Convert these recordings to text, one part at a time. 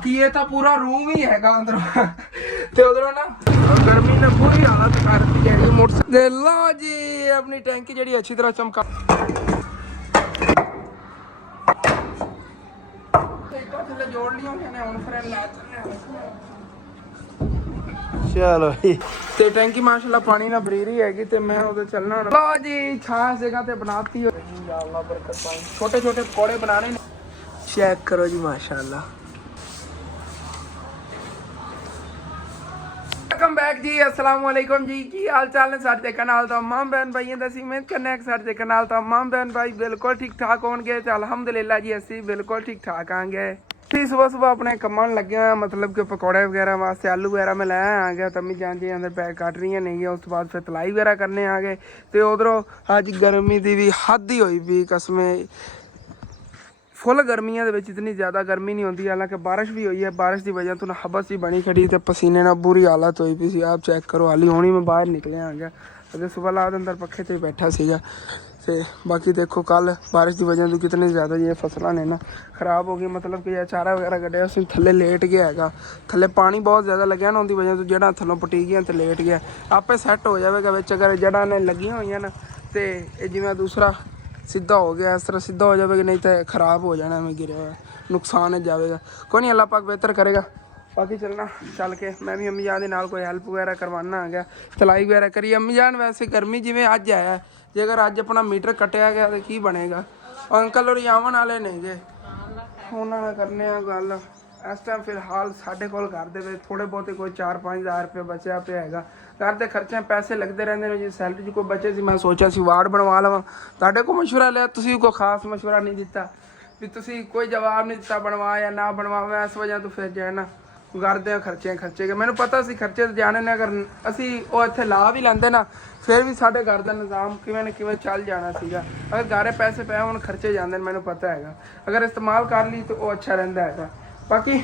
कि ये तो पूरा रूम ही हैगा अंदर ते उधरों ना गर्मी ने पूरी हालत कर दी है मोटरसाइकिल लो जी अपनी टैंकी जी अच्छी तरह चमका जोड़ लिया चलो ते टैंकी माशाल्लाह पानी ना भरी रही हैगी ते मैं उधर चलना लो जी छाछ जगह ते बनाती हो अल्लाह बरकत पाए छोटे छोटे पकौड़े बनाने चेक करो जी माशाल्लाह वेलकम बैक जी अस्सलाम वालेकुम जी की हाल चाल ने साडे कनाल तमाम बहन भाइयों दा सी उम्मीद करने कि साडे कनाल तमाम बहन भाई बिल्कुल ठीक ठाक होंगे ते अल्हम्दुलिल्लाह जी असी बिल्कुल ठीक ठाक आंगे सुबह सुबह अपने कमान लगे हुए मतलब कि पकौड़े वगैरह वास्ते आलू वगैरह में लाया आ गया तम्मी जान जी अंदर पैक काट रही है नहीं है उस बाद फिर तलाई वगैरह करने आ गए तो उधरों अज गर्मी की भी हद ही हुई भी कसमें फुल गर्मियों के इतनी ज़्यादा गर्मी नहीं होती हालांकि बारिश भी हुई है बारिश की वजह तो ना हबस ही बनी खड़ी तो पसीने ना बुरी हालत हुई पी सी आप चेक करो हाली होनी मैं बाहर निकले आ गया अगर सुबह लाद अंदर पखे से बैठा सीगा ते बाकी देखो कल बारिश की वजह तो कितनी ज़्यादा ये फसलों ने ना खराब हो गई मतलब कि चारा वगैरह कढ़िया उस थले लेट गया है थले पानी बहुत ज़्यादा लग्या ना उनकी वजह तो जड़ा थलों पटी गया तो लेट गया आपे सैट हो जाएगा बिच अगर जड़ा ने लगिया हुई ना तो जिवें दूसरा सीधा हो गया इस तरह सीधा हो जाएगा नहीं तो खराब हो जाना मैं गिरा हुआ नुकसान है जाएगा कोई नहीं अल्लाह पाक बेहतर करेगा बाकी चलना चल के मैं भी अम्मी जान के नाल कोई हैल्प वगैरह करवाना आ गया तलाई वगैरह करी अम्मी जान वैसे गर्मी जिमें अज आया जे अगर अज अपना मीटर कटिया गया तो की बनेगा अंकल और आवन वाले नहीं गए उन्होंने करने गल इस टाइम फिलहाल साढ़े कोल घर दे थोड़े बहुते कोई 4-5 हज़ार रुपये बचा पे है घर के खर्चे पैसे लगते रहते हैं जी सैलरी च कोई बचे से मैं सोचा सी वार्ड बनवा लवां तुहाडे को मशवरा लिया तुसीं कोई खास मशवरा नहीं दिता भी तुसीं कोई जवाब नहीं दिता बनवा या ना बनवा मैं इस वजह तो फिर जो है ना घर दे खर्चे के मैनूं पता सी खर्चे तो जाने ने अगर असीं वो इत्थे ला भी लैंदे ना फिर भी साढ़े घर का निज़ाम किवें ना किवें चल जाना सीगा अगर घरे पैसे पे हुण खर्चे जांदे मैनूं पता है अगर इस्तेमाल कर ली तो वो अच्छा रहिंदा है बाकी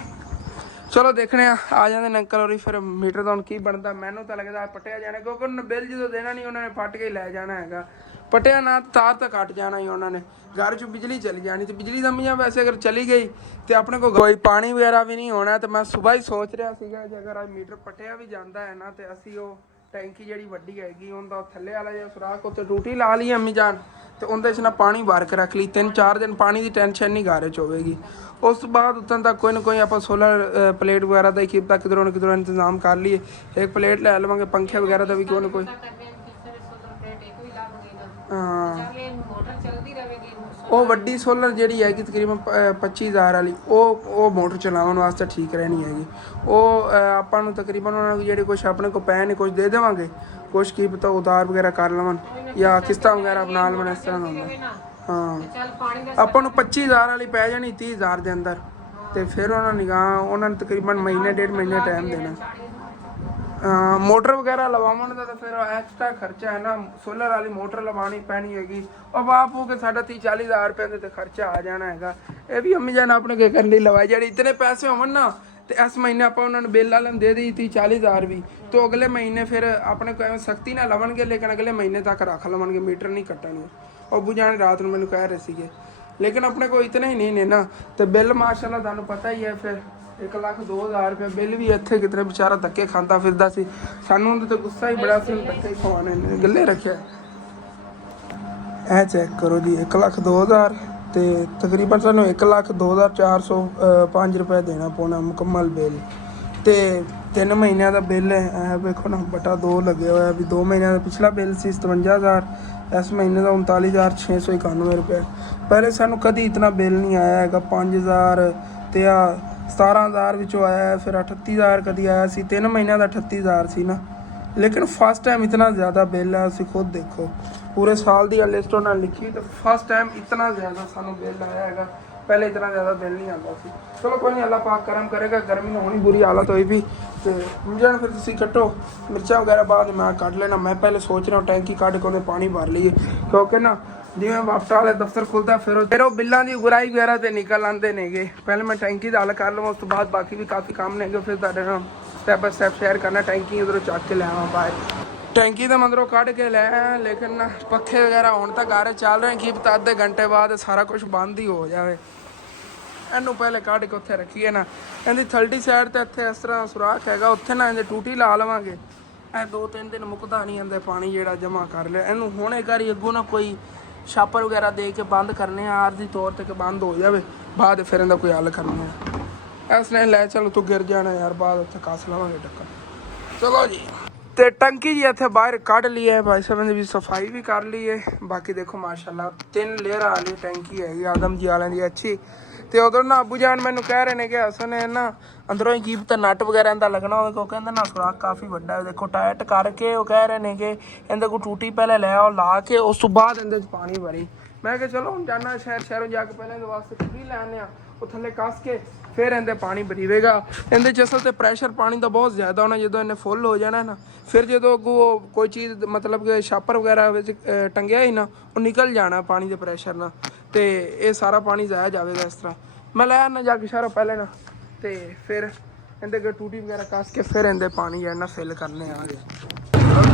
चलो देखने आ जाते हैं अंकल और फिर मीटर का की बनता मैनू तो लगता पटिया जाना क्योंकि उन्होंने बिल जो देना नहीं उन्होंने फट के लै जाना है पटिया ना तार तो कट जाना ही उन्होंने घर चो बिजली चली जानी तो बिजली दमियाँ वैसे अगर चली गई तो अपने को कोई पानी वगैरह भी नहीं होना तो मैं सुबह ही सोच रहा सीगा जे अगर मीटर पटिया भी जाता है ना तो असी वो टैंकी जी वड्डी हैगी उनका थले वाला जो सुराख उत्ते टूटी ला ली अम्मी जान तो उनके ना पानी भर के रख ली 3-4 दिन पानी की टेंशन नहीं घर च होगी उस बाद उतन तक कोई ना कोई आप सोलर प्लेट वगैरह का ही किधरों न किधरों इंतजाम कर लिए एक प्लेट लै लवेंगे पंखे वगैरह का भी कोई ना कोई हाँ वो वड्डी सोलर जी हैगी तकरीबन 25,000 वाली वो मोटर चलावन वास्ते ठीक रहनी हैगी वो आपां नूं तकरीबन उन्होंने जी कुछ अपने को पै नहीं कुछ दे देवांगे कुछ की पता उधार वगैरह कर लवन या किस्तां वगैरह बना लवन इस तरह होंदा हाँ आपां नूं 25,000 वाली पै जानी 30,000 के अंदर तो फिर उन्होंने निगाह उन्होंने तकरीबन महीने 1.5 महीने टाइम देना मोटर वगैरह लवावन का तो फिर एक्स्ट्रा खर्चा है ना सोलर वाली मोटर लवानी पैनी हैगी और बाप हो के 30-40 हज़ार रुपये का खर्चा आ जाना है ये भी अम्मी जान अपने के करने लवाई जी इतने पैसे होवन ना तो इस महीने आप उन्होंने बिल वाले दे दी 30-40 हज़ार भी तो अगले महीने फिर अपने को सख्ती ना लवनगे लेकिन अगले महीने तक रख लवनगे मीटर नहीं कट्टणगे और अबू जान रात में मैंने कह रहे थे लेकिन अपने को इतने ही नहीं ने ना तो बिल माशाल्लाह तुहानूं पता ही है फिर 1,02,000 रुपये बिल भी इत्थे कितने बेचारा धक्के खाता फिरदा सी सानूं तो गुस्सा ही बड़ा सी धक्के ही खवाने ने गल्ले रखिया ऐ चेक करो जी 1,02,000 ते तकरीबन सानूं 1,02,405 रुपये देना पौना मुकम्मल बिल ते 3 महीनों का बिल है देखो ना बटा 2 लगे हुआ अभी 2 महीनों का पिछला बिल सी 57,000 इस महीने का 39,691 रुपये पहले सानूं कभी इतना बिल नहीं आया है 5,000 ते 17,000 विचों आया है फिर 38,000 कभी आया सी 3 महीनों का 38,000 सी ना लेकिन फर्स्ट टाइम इतना ज़्यादा बिल है उसी खुद देखो पूरे साल की लिस्ट उन्होंने लिखी तो फर्स्ट टाइम इतना ज़्यादा सानू बिल आया है पहले इतना ज़्यादा बिल नहीं आता सी चलो कोई नहीं अल्लाह पाक करम करेगा गर्मी में होनी बुरी हालत हुई भी तो मुझे फिर तुम कट्टो मिर्चा वगैरह बाद मैं कट लेना मैं पहले सोच रहा हूँ टैंकी कट के पानी भर लीए क्योंकि ना जिवें वापटा वाले दफ्तर खुलता फिर वो बिलों की उगराई वगैरह तो निकल आते ने पहले मैं टैंकी का हल कर लवां उस तो बाद बाकी भी काफ़ी काम ने फिर तुहाडे नाल स्टैप बाय स्टैप शेयर करना टैंकी उधरों चक के लिया बाहर टैंकी तो अंदरों कढ़ के ले आए लेकिन पखे वगैरह हुण तक घर चल रहे हैं कि पता आधे घंटे बाद सारा कुछ बंद ही हो जाए ਇਹਨੂੰ ਪਹਿਲੇ ਕੱਢ ਕੇ ਉੱਥੇ ਰੱਖੀਏ ਨਾ, ਇਹਦੀ ਥਲਟੀ ਸਾਈਡ ਤੇ ਇੱਥੇ ਇਸ ਤਰ੍ਹਾਂ ਸੁਰਾਖ ਹੈਗਾ, ਉੱਥੇ ਨਾ ਇਹਦੇ ਟੂਟੀ ਲਾ ਲਵਾਂਗੇ। ਇਹ 2-3 ਦਿਨ ਮੁੱਕਦਾ ਨਹੀਂ ਇਹਦੇ ਪਾਣੀ ਜਿਹੜਾ ਜਮ੍ਹਾਂ ਕਰ ਲਿਆ। ਇਹਨੂੰ ਹੁਣ ਇੱਕ ਵਾਰੀ ਅੱਗੋਂ ਨਾ ਕੋਈ ਛਾਪਰ ਵਗੈਰਾ ਦੇ ਕੇ ਬੰਦ ਕਰਨੇ ਆ ਆਰਜ਼ੀ ਤੌਰ ਤੇ, ਕਿ ਬੰਦ ਹੋ ਜਾਵੇ, ਬਾਅਦ ਫਿਰ ਇਹਦਾ ਕੋਈ ਹੱਲ ਕਰਨਾ ਆ। ਇਸ ਨੇ ਲੈ ਚਲੋ ਤੂੰ ਗਿਰ ਜਾਣਾ ਯਾਰ, ਬਾਅਦ ਉੱਥੇ ਕੱਸ ਲਵਾਂਗੇ ਢੱਕਣ। ਚਲੋ ਜੀ, ਤੇ ਟੰਕੀ ਜੀ ਇੱਥੇ ਬਾਹਰ ਕੱਢ ਲਈ ਹੈ ਭਾਈ ਸਾਹਿਬ ਨੇ, ਵੀ ਸਫਾਈ ਵੀ ਕਰ ਲਈ ਹੈ। ਬਾਕੀ ਦੇਖੋ ਮਾਸ਼ਾਅੱਲਾ 3 ਲੇਅਰਾਂ ਵਾਲੀ ਟੈਂਕੀ ਹੈਗੀ ਆਦਮ ਜੀ ਵਾਲਿਆਂ ਦੀ ਅੱਛੀ। ਤੇ ਉਧਰ ਨਾ ਅਬੂ ਜਾਨ ਮੈਨੂੰ ਕਹਿ ਰਹੇ ਨੇ ਕਿ ਹਸਨ ਨੇ ਨਾ ਅੰਦਰੋਂ ਹੀ ਕੀ ਪਤਾ ਨੱਟ ਵਗੈਰਾ ਇਹਦਾ ਲੱਗਣਾ ਹੋਵੇ, ਉਹ ਕਹਿੰਦਾ ਨਾ ਸੁਰਾਖ ਕਾਫੀ ਵੱਡਾ ਹੈ। ਦੇਖੋ ਟਾਇਟ ਕਰਕੇ ਉਹ ਕਹਿ ਰਹੇ ਨੇ ਕਿ ਇਹਦੇ ਕੋਲ ਟੂਟੀ ਪਹਿਲੇ ਲੈ ਆਓ, ਲਾ ਕੇ ਉਸ ਤੋਂ ਬਾਅਦ ਇਹਦੇ 'ਚ ਪਾਣੀ ਭਰੀ। ਮੈਂ ਕਿਹਾ ਚਲੋ ਹੁਣ ਜਾਣਾ ਸ਼ਹਿਰੋਂ ਜਾ ਕੇ ਪਹਿਲਾਂ ਇਹਦੇ ਵਾਸਤੇ ਟੂਟੀ ਲੈ ਆਉਂਦੇ ਹਾਂ, ਉਹ ਥੱਲੇ ਕੱਸ ਕੇ ਫਿਰ ਇਹਦੇ ਪਾਣੀ ਭਰੀਵੇਗਾ। ਇਹਦੇ 'ਚ ਅਸਲ 'ਤੇ ਪ੍ਰੈਸ਼ਰ ਪਾਣੀ ਦਾ ਬਹੁਤ ਜ਼ਿਆਦਾ ਹੋਣਾ, ਜਦੋਂ ਇਹਨੇ ਫੁੱਲ ਹੋ ਜਾਣਾ ਨਾ, ਫਿਰ ਜਦੋਂ ਅੱਗੋਂ ਕੋਈ ਚੀਜ਼ ਮਤਲਬ ਕਿ ਛਾਪਰ ਵਗੈਰਾ ਵਿੱਚ ਟੰਗਿਆ ਹੀ ਨਾ, ਉਹ ਨਿਕਲ ਜਾਣਾ ਪਾਣੀ ਦੇ ਪ੍ਰੈਸ਼ਰ ਨਾਲ, ਤੇ ਇਹ ਸਾਰਾ ਪਾਣੀ ਜ਼ਾਇਆ ਜਾਵੇਗਾ। ਇਸ ਤਰ੍ਹਾਂ ਮੈਂ ਲੈ ਆਉਣਾ ਜਾ ਕੇ ਸ਼ਹਿਰੋਂ ਪਹਿਲੇ ਨਾ, ਤੇ ਫਿਰ ਇਹਦੇ ਅੱਗੇ ਟੂਟੀ ਵਗੈਰਾ ਕੱਸ ਕੇ ਫਿਰ ਇਹਦੇ ਪਾਣੀ ਜਿਹੜਾ ਨਾ ਫਿਲ ਕਰਨੇ ਆਗੇ।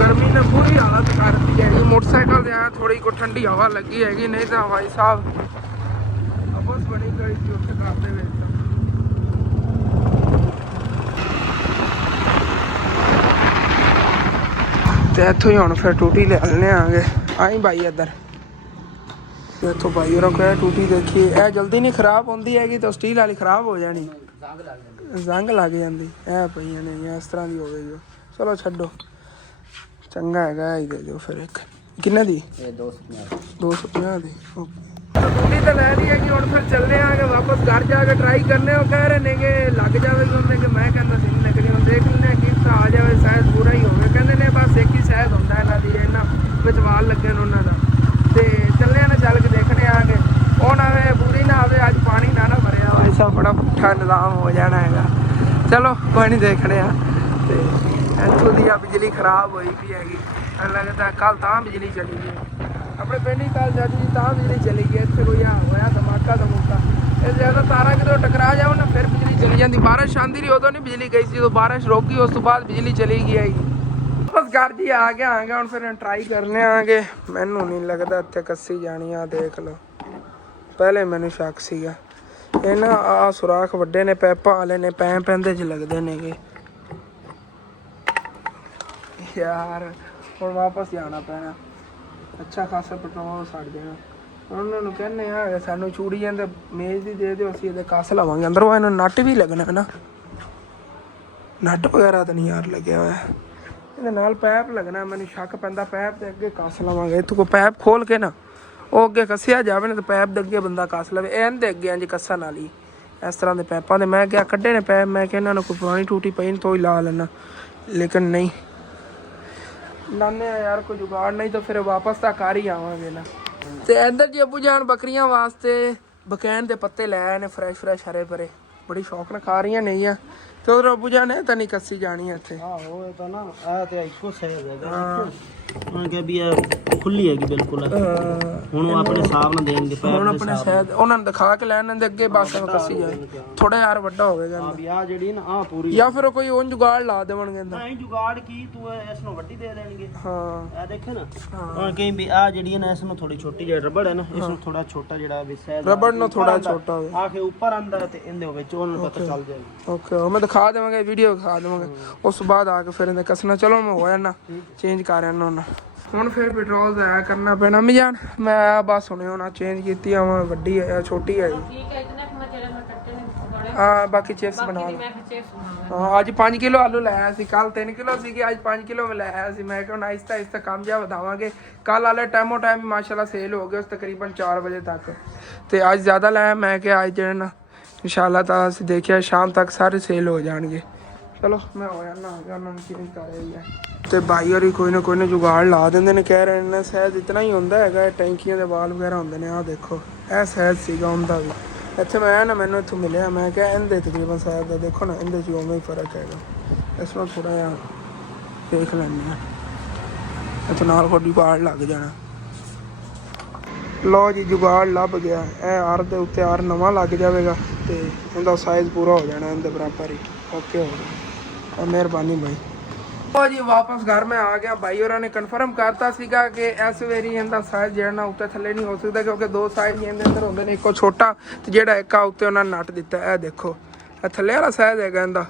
गर्मी ने पूरी हालत कर दी है। मोटरसाइकिल से आया, थोड़ी को ठंडी हवा लगी हैगी, नहीं तो भाई साहब बस बड़ी गई थी उत्थे करते हुए। तो इतों ही हम फिर टूटी ले आने आगे। आई भाई इधर इतों भाई और कह टूटी देखिए, यह जल्दी नहीं खराब होती हैगी, तो स्टील वाली खराब हो जानी, जंग लग जाती है पई ने इस तरह की हो गई। चलो छड्डो, चंगा है ही दे दो फिर। एक किन्ने दी? 250 दी। टूटी तो लै ली है कि हम फिर चलने आगे वापस घर जाके ट्राई करने। वो कह रहे हैं कि लग जाएगी उन्हें, कि मैं कहता सी लगनी, हम देख लें कि आ जाए, शायद पूरा ही होवे। कहते ने बस एक ही शायद होंदा है ना, इन्ना विच वाल लगे ने उन्हां दा। ते चले ना चल के देखने आगे, ओ ना आवे पूरी ना आवे, अज पानी ना भरिया भाई साहब, बड़ा पुट्ठा निज़ाम हो जाना हैगा। चलो कोई नहीं, देखने आ। इतों दी बिजली खराब हुई भी हैगी, लगता कल तां बिजली चली गई अपने पिंड ही, कल जज जी तां बिजली चली गई। इतने कोई होया धमाका धमूका, इस ज़्यादा तारा कितों टकरा जाओ ना फिर बिजली चली जाती। बारिश आंदी रही उदों नहीं बिजली गई सी, जो बारिश रुक गई उस तो बाद बिजली चली गई हैगी। बस घर जी आ गया आगे, हम फिर ट्राई करने आगे। मैनू नहीं लगता इतने कस्सी जानी, आ देख लो, पहले मैनू शक सीगा ये ना आ सुराख वड्डे ने, पैपां वाले ने, पैंदे च लगदे ने यार। ਹੁਣ ਵਾਪਸ ਜਾਣਾ ਪੈਣਾ, ਅੱਛਾ ਖਾਸਾ ਪੈਟਰੋਲ ਸੜ ਜਾਣਾ। ਉਹਨਾਂ ਨੂੰ ਕਹਿੰਦੇ ਆ ਸਾਨੂੰ ਚੂੜੀਆਂ ਦੇ ਮੇਜ਼ ਦੀ ਦੇ ਦਿਓ, ਅਸੀਂ ਇਹਦੇ ਕੱਸ ਲਵਾਂਗੇ ਅੰਦਰੋਂ। ਇਹਨੂੰ ਨੱਟ ਵੀ ਲੱਗਣਾ ਹੈ ਨਾ, ਨੱਟ ਵਗੈਰਾ ਤਾਂ ਨਹੀਂ ਯਾਰ ਲੱਗਿਆ ਹੋਇਆ, ਇਹਦੇ ਨਾਲ ਪੈਪ ਲੱਗਣਾ। ਮੈਨੂੰ ਸ਼ੱਕ ਪੈਂਦਾ ਪੈਪ ਦੇ ਅੱਗੇ ਕੱਸ ਲਵਾਂਗੇ। ਇੱਥੋਂ ਕੋਈ ਪੈਪ ਖੋਲ ਕੇ ਨਾ ਉਹ ਅੱਗੇ ਕੱਸਿਆ ਜਾਵੇ ਨਾ, ਤਾਂ ਪੈਪ ਦੇ ਅੱਗੇ ਬੰਦਾ ਕੱਸ ਲਵੇ। ਇਹਦੇ ਅੱਗੇ ਇੰਜ ਕੱਸਣ ਨਾਲ ਹੀ ਇਸ ਤਰ੍ਹਾਂ ਦੇ ਪੈਪਾਂ ਦੇ ਮੈਂ ਕਿਹਾ ਕੱਢੇ ਨੇ ਪੈਪ, ਮੈਂ ਕਿਹਾ ਇਹਨਾਂ ਨੂੰ ਕੋਈ ਪੁਰਾਣੀ ਟੂਟੀ ਪਈ ਤੋਂ ਹੀ ਲਾ ਲੈਣਾ, ਲੇਕਿਨ ਨਹੀਂ लाने यार कोई जुगाड़ नहीं, तो फिर वापस तक कर ही आवांगे ना। तो इधर जी अबू जान बकरियां वास्ते बकैन के पत्ते लै आए ने, फ्रैश हरे भरे, बड़ी शौक ना खा रही नहीं है। तो उधर अबू जान है तो नहीं कस्सी जानी है इत्थे। आहो ये तो ना आ ते इको साइज है, हां क्या भी है खुली है कि बिल्कुल हुन वो अपने हिसाब ना देंगे पैर हुन अपने शायद उन्हां ने दिखा के लेने दे अगे बस कस्सी जाए, थोड़ा यार बड़ा होवेगा। हां भी आ जेडी ना आ पूरी, या फिर कोई ओन जुगाड़ ला देवणगे ना, नहीं जुगाड़ की तू इसनो वड्डी दे देंगे। हां आ देखे ना, हां कहीं भी आ जेडी है ना इसनो थोड़ी छोटी जे रबड़ है ना, इसनो थोड़ा छोटा जेड़ा भी साइज रबड़ नो थोड़ा छोटा होवे, आके ऊपर अंदर ते इंदे विच ओन पता चल जाएगा। ओके मैं दिखा देवांगा, वीडियो दिखा देवांगे, उस बाद आके फिर इन्हें कसना। चलो मैं होया ना चेंज कर आना ना, ਹੁਣ ਫਿਰ ਪੈਟਰੋਲ ਜ਼ਾਇਆ ਕਰਨਾ ਪੈਣਾ। ਮੈਂ ਜਾਨ ਮੈਂ ਬਸ ਹੁਣੇ ਹੁਣ ਚੇਂਜ ਕੀਤੀ ਆ, ਵੱਡੀ ਹੈ ਛੋਟੀ ਹੈ ਠੀਕ ਹੈ। ਇਤਨੇ ਮੈਂ ਜਿਹੜੇ ਮੈਂ ਕੱਟੇ ਨੇ ਹਾਂ, ਬਾਕੀ ਚਿਪਸ ਬਣਾ ਲਓ। ਮੈਂ ਚਿਪਸ ਬਣਾਉਂਗਾ। ਹਾਂ ਅੱਜ 5 ਕਿਲੋ ਆਲੂ ਲਾਇਆ ਸੀ, ਕੱਲ 3 ਕਿਲੋ ਸੀਗੇ, ਅੱਜ 5 ਕਿਲੋ ਮੈਂ ਲਾਇਆ ਸੀ। ਮੈਂ ਕਿਹਾ ਹੁਣ ਆਹਿਸਤਾ ਕੰਮ ਜਿਹਾ ਵਧਾਵਾਂਗੇ। ਕੱਲ ਵਾਲੇ ਟਾਈਮ ਮਾਸ਼ਾਅੱਲਾ ਸੇਲ ਹੋ ਗਏ ਉਸ ਤਕਰੀਬਨ 4 ਵਜੇ ਤੱਕ, ਤੇ ਅੱਜ ਜ਼ਿਆਦਾ ਲਾਇਆ। ਮੈਂ ਕਿਹਾ ਅੱਜ ਜਿਹੜਾ ਨਾ ਇਨਸ਼ਾਅੱਲਾ ਤਾਂ ਅਸੀਂ ਦੇਖਿਆ ਸ਼ਾਮ ਤੱਕ ਸਾਰੇ ਸੇਲ ਹੋ ਜਾਣਗੇ। चलो मैं हो जाना आ गया, उन्होंने चेंज कर रही है। तो भाई और कोई ना जुगाड़ ला देंगे ने, कह रहे हैं शायद इतना ही होंगे है, टैंकियां के वाल वगैरह होंगे ने। आ देखो यह शायद सीगा उनका भी इतने मैं ना मैंने इतों मिले, मैं क्या इनके तकरीबन शायद का देखो ना, इनके उवें ही फर्क है। इसमें थोड़ा जहा देख लें, इतों नाल कोई जुगाड़ लग जाना। लो जी जुगाड़ लभ गया, यह आर के उत्ते आर नवा लग जाएगा, तो इनका साइज़ पूरा हो जाना इनके बराबर ही। ओके हो गया, मेहरबानी भाई। ਉਹ ਜੀ ਵਾਪਸ ਘਰ ਮੈਂ ਆ ਗਿਆ। ਭਾਈ ਹੋਰਾਂ ਨੇ ਕਨਫਰਮ ਕਰਤਾ ਸੀਗਾ ਕਿ ਇਸ ਵੇਰੀਐਂਟ ਦਾ ਸਾਈਜ਼ ਜਿਹੜਾ ਨਾ ਉੱਤੇ ਥੱਲੇ ਨਹੀਂ ਹੋ ਸਕਦਾ, ਕਿਉਂਕਿ ਦੋ ਸਾਈਜ਼ ਇਹਦੇ ਅੰਦਰ ਹੁੰਦੇ ਨੇ, ਇੱਕੋ ਛੋਟਾ ਤੇ ਜਿਹੜਾ ਇੱਕ ਆ ਉੱਤੇ ਉਹਨਾਂ ਨੇ ਨਟ ਦਿੱਤਾ। ਇਹ ਦੇਖੋ ਇਹ ਥੱਲੇ ਵਾਲਾ ਸਾਈਜ਼ ਹੈਗਾ ਇਹਦਾ,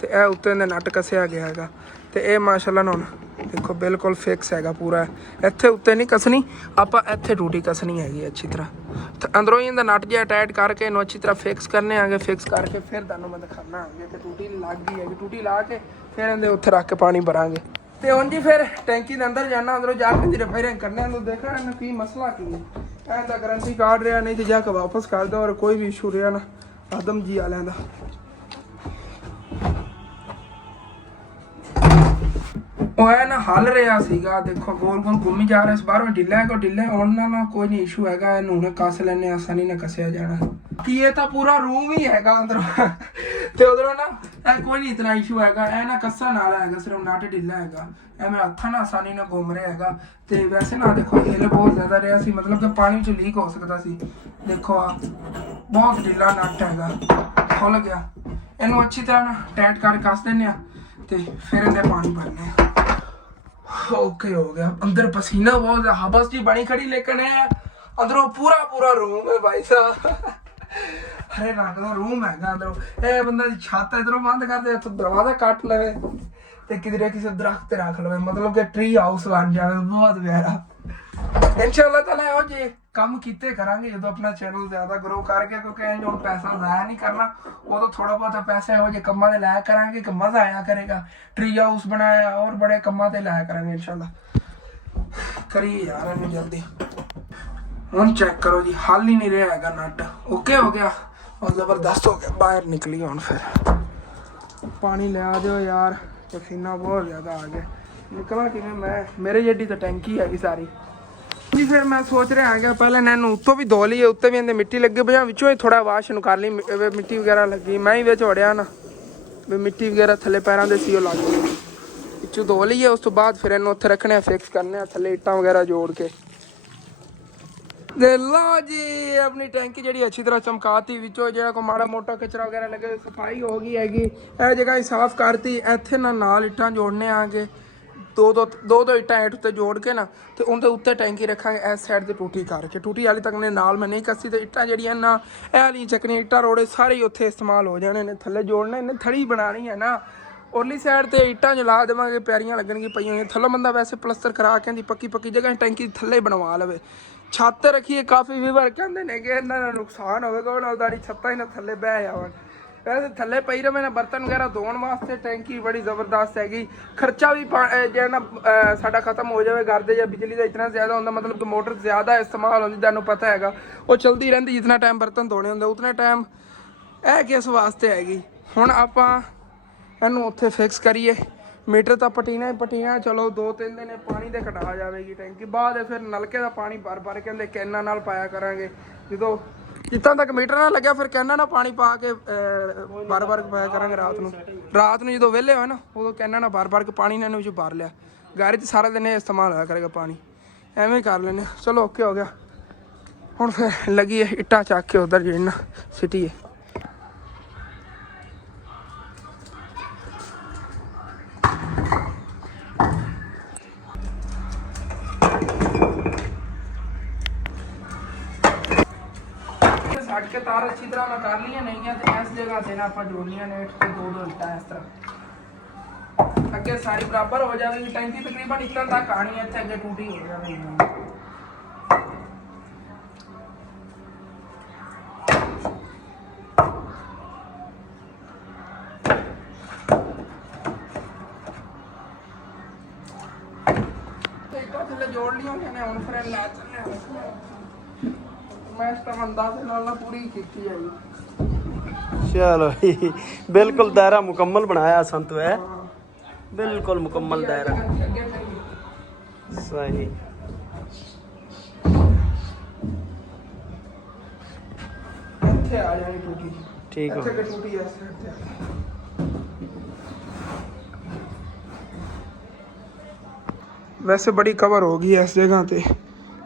ਤੇ ਇਹ ਉੱਤੇ ਇਹਦੇ ਨਟ ਕੱਸਿਆ ਗਿਆ ਹੈਗਾ। ਤੇ ਇਹ ਮਾਸ਼ਾਅੱਲਾ ਹੁਣ ਦੇਖੋ ਬਿਲਕੁਲ ਫਿਕਸ ਹੈਗਾ ਪੂਰਾ। ਇੱਥੇ ਉੱਤੇ ਨਹੀਂ ਕੱਸਣੀ ਆਪਾਂ, ਇੱਥੇ ਟੂਟੀ ਕੱਸਣੀ ਹੈਗੀ ਅੱਛੀ ਤਰ੍ਹਾਂ। ਤੇ ਅੰਦਰੋਂ ਹੀ ਇਹਦਾ ਨਟ ਜਿਹਾ ਅਟੈਚ ਕਰਕੇ ਇਹਨੂੰ ਅੱਛੀ ਤਰ੍ਹਾਂ ਫਿਕਸ ਕਰਨੇ ਆਗੇ। ਫਿਕਸ ਕਰਕੇ ਫਿਰ ਤੁਹਾਨੂੰ ਮੈਂ ਦਿਖਾਣਾ ਆਗੇ ਕਿ ਟੂਟੀ ਲੱਗ ਗਈ ਹੈਗੀ। ਟੂਟੀ ਲਾ ਕੇ ਫਿਰ ਇਹਦੇ ਉੱਥੇ ਰੱਖ ਕੇ ਪਾਣੀ ਭਰਾਂਗੇ। ਤੇ ਹੁਣ ਜੀ ਫਿਰ ਟੈਂਕੀ ਦੇ ਅੰਦਰ ਜਾਣਾ, ਅੰਦਰੋਂ ਜਾ ਕੇ ਦੀ ਰਿਫਾਇਰਿੰਗ ਕਰਨੇ ਨੂੰ ਦੇਖਣਾ ਇਹਨੂੰ ਕੀ ਮਸਲਾ ਕੀ ਹੈ। ਇਹਦਾ ਗਾਰੰਟੀ ਕਾਰਡ ਰਿਹਾ, ਨਹੀਂ ਤੇ ਜਾ ਕੇ ਵਾਪਸ ਕਰ ਦੋ। ਔਰ ਕੋਈ ਵੀ ਇਸ਼ੂ ਰਿਹਾ ਨਾ ਆਦਮ ਜੀ ਵਾਲਿਆਂ ਦਾ। ਉਹ ਹੈ ਨਾ ਹਲ ਰਿਹਾ ਸੀਗਾ, ਦੇਖੋ ਗੋਲ ਗੋਲ ਘੁੰਮੀ ਜਾ ਰਿਹਾ। ਇਸ ਬਾਹਰੋਂ ਢਿੱਲਾ ਹੈ, ਕੋਈ ਢਿੱਲਾ ਉਹਨਾਂ ਨਾਲ ਕੋਈ ਨਹੀਂ ਇਸ਼ੂ ਹੈਗਾ। ਇਹਨੂੰ ਹੁਣ ਕੱਸ ਲੈਣੇ, ਆਸਾਨੀ ਨਾਲ ਕੱਸਿਆ ਜਾਣਾ। ਕਿ ਇਹ ਤਾਂ ਪੂਰਾ ਰੂਮ ਹੀ ਹੈਗਾ ਅੰਦਰੋਂ ਤੇ ਉਧਰੋਂ ਨਾ ਇਹ ਕੋਈ ਨਹੀਂ ਇਤਨਾ ਇਸ਼ੂ ਹੈਗਾ। ਇਹ ਨਾ ਕੱਸਣ ਵਾਲਾ ਹੈਗਾ, ਸਿਰਫ ਨਟ ਢਿੱਲਾ ਹੈਗਾ। ਇਹ ਮੇਰਾ ਹੱਥਾਂ ਨਾਲ ਆਸਾਨੀ ਨਾਲ ਘੁੰਮ ਰਿਹਾ ਹੈਗਾ। ਤੇ ਵੈਸੇ ਨਾ ਦੇਖੋ ਹਿੱਲ ਬਹੁਤ ਜ਼ਿਆਦਾ ਰਿਹਾ ਸੀ, ਮਤਲਬ ਕਿ ਪਾਣੀ 'ਚ ਲੀਕ ਹੋ ਸਕਦਾ ਸੀ। ਦੇਖੋ ਆ ਬਹੁਤ ਢਿੱਲਾ ਨਟ ਹੈਗਾ, ਖੁੱਲ ਗਿਆ। ਇਹਨੂੰ ਅੱਛੀ ਤਰ੍ਹਾਂ ਨਾ ਟਾਈਟ ਕਰ ਕੱਸ ਦਿੰਦੇ ਆ ਤੇ ਫਿਰ ਇਹਦੇ ਪਾਣੀ ਭਰਨੇ ਆ। ओके हो गया। अंदर पसीना बहुत है, हबस जी बनी खड़ी, लेकिन है अंदरों पूरा रूम है भाई साहब। हरे रंग का रूम है अंदरों। ए बंदा दी छत इधरों बंद कर दे तो दरवाजा काट लवे ते किधरे किसी दरख्त ते रख लवे, मतलब कि ट्री हाउस बन जावे। बहुत प्यारा इंशाअल्लाह ताला हो जे काम कीते करांगे जो अपना चैनल ज्यादा ग्रो करके, क्योंकि जो पैसा जाया नहीं करना, वो तो थोड़ा बहुत पैसा हो जे कम्मा ते लाया करांगे कि मजा आया करेगा। ट्री हाउस बनाया और बड़े कम्मा ते लाया करांगे इंशाअल्लाह। करिए यार इन्हें जल्दी। हुन चेक करो जी, हल ही नहीं रहा हैगा नट। ओके हो गया और जबरदस्त हो गया। बाहर निकली हुन फिर पानी ले आ दो यार, पसीना बहुत ज्यादा आ गया। निकला कि मैं, मेरे जेडी तो टैंकी हैगी सारी जी। फिर मैं सोच रहा है पहले नैनू उत्तों भी धो लीए, उत्ते भी अंदर मिट्टी लगी बजा विचों ही थोड़ा वाश कर ली, मिट्टी वगैरह लगी। मैं ही बिच वड़िया ना भी मिट्टी वगैरह थले पैरों के सी लग गई। विचों धो लीए, उस तो बाद फिर इन्हू उत्थे रखने फिक्स करने थले इट्टां वगैरह जोड़ के। लो जी अपनी टैंकी जी अच्छी तरह चमकाती, विचों जो को माड़ा मोटा कचरा वगैरह लगे सफाई हो गई हैगी। यह जगह ही साफ करती। इत्थे नाल इट्टां जोड़ने आके दो इट्टां हेठ उत्ते जोड़ के ना ते उनके उत्ते टैंकी रखांगे। इस साइड ते टूटी करके, टूटी वाली तक ने नाल मैं नहीं कसी। तो इट्टां जड़ियां ना एह वाली चकनी इट्टां रोड़े सारे ही उत्थे इस्तेमाल हो जाने ने। थल्ले जोड़ने इन्हें थड़ी बनानी है ना, उरली साइड ते इट्टां जला देवांगे, प्यारियां लगणगी पईयां होईयां। थल्लों बंदा वैसे प्लस्तर करा के दी पक्की जगह टैंकी थल्ले बनवा लवे। छत रखिए, काफ़ी व्यूवर कहंदे ने कि इन्हां दा नुकसान होवेगा, उन्हां दी छत्तां ही ना थल्ले बह जावन। वैसे थल्ले पई रहे ना बर्तन वगैरह धोने वास्ते टैंकी बड़ी ज़बरदस्त हैगी। खर्चा भी जो ना साडा खत्म हो जाए घर दे, या बिजली का इतना ज़्यादा होंदा, मतलब कि मोटर ज़्यादा इस्तेमाल होंदी, तुहानूं पता हैगा वो चलती रहती। जितना टाइम बर्तन धोने होंदे उतने टाइम यह किस वास्ते हैगी। हुण आपां इहनूं उत्थे फिक्स करिए। मीटर तो पटीना ही पटीना, चलो 2-3 दिन पानी दे कटा जाएगी टैंकी। बाद फिर नलके का पानी भर के कैनां नाल पाया करांगे। जो जितना तक मीटर ना लग्या फिर कैना ना पानी पा के बार पाया करांगे। रात नूं जो वेले हो ना उदों कैना ना बार के पानी ने भर लिया। घर च सारा दिन इस्तेमाल होया करेगा पानी, एवें ही कर लेने। चलो ओके हो गया। हुण फिर लगी है इट्टां चक के उधर जी ना सिटी है। सट के तार अच्छी तरह मैं कर लिया नहीं है तो इस जगह से ना आप जोड़नियां ने 2-2 इट्टां इस तरह अगे सारी बराबर हो जाएगी। टैंकी तकरीबन इतना तक आनी है, इतने अगे टूटी हो जाएगी। जोड़ लिया मैंने, हुण फिर लै चलने। मैं इस बंदा से नाल पूरी की है। चलो बिल्कुल दायरा मुकम्मल बनाया संत है, बिल्कुल मुकम्मल दायरा सही। आ जानी टूटी, ठीक हो टूटी वैसे बड़ी कवर हो गई इस जगह ते।